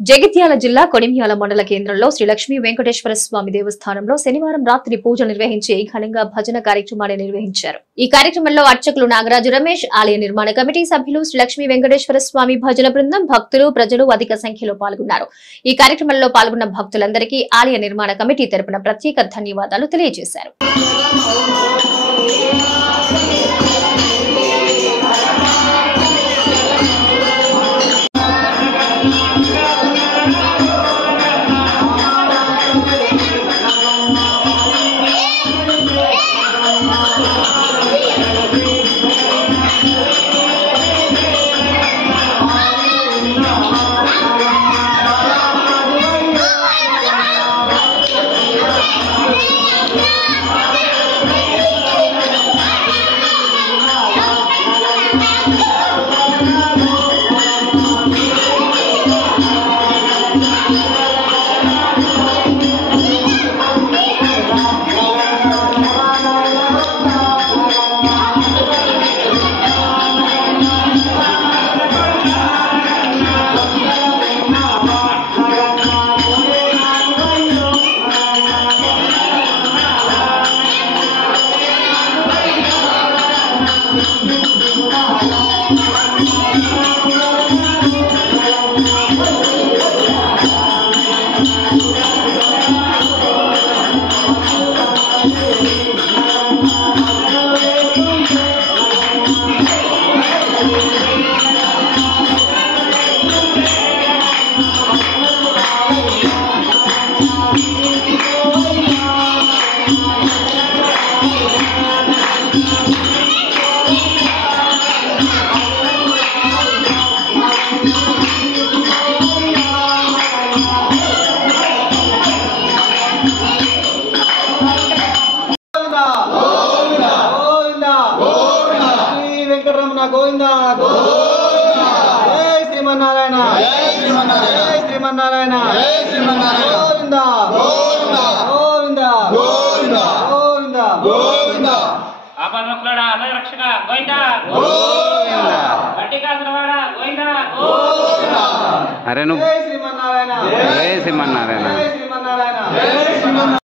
జగిత్యాల జిల్లా కొడిమ్యాల మండల కేంద్రంలో శ్రీ లక్ష్మీ వెంకటేశ్వర స్వామి దేవస్థానంలో శనివారం రాత్రి పూజ నిర్వహించి ఘనంగా భజన కార్యక్రమాన్ని నిర్వహించారు. ఈ కార్యక్రమంలో అర్చకులు నాగరాజు రమేష్, ఆలయ నిర్మాణ కమిటీ సభ్యులు, శ్రీ లక్ష్మీ వెంకటేశ్వర స్వామి భజన బృందం, భక్తులు, ప్రజలు అధిక సంఖ్యలో పాల్గొన్నారు. ఈ కార్యక్రమంలో పాల్గొన్న భక్తులందరికీ ఆలయ నిర్మాణ కమిటీ తరపున ప్రత్యేక ధన్యవాదాలు తెలియజేశారు. గోవిందా గోవిందా జై శ్రీమన్నారాయణ జై శ్రీమన్నారాయణ గోవిందా గోవిందా గోవిందా గోవిందా గోవిందా గోవిందా ఆపన్నొక్కడా రక్షక గోవిందా గోవిందా గట్టికాసరవాడ గోవిందా గోవిందా అరే నువ్వు జై శ్రీమన్నారాయణ జై శ్రీమన్నారాయణ జై శ్రీమన్నారాయణ జై శ్రీమన్నారాయణ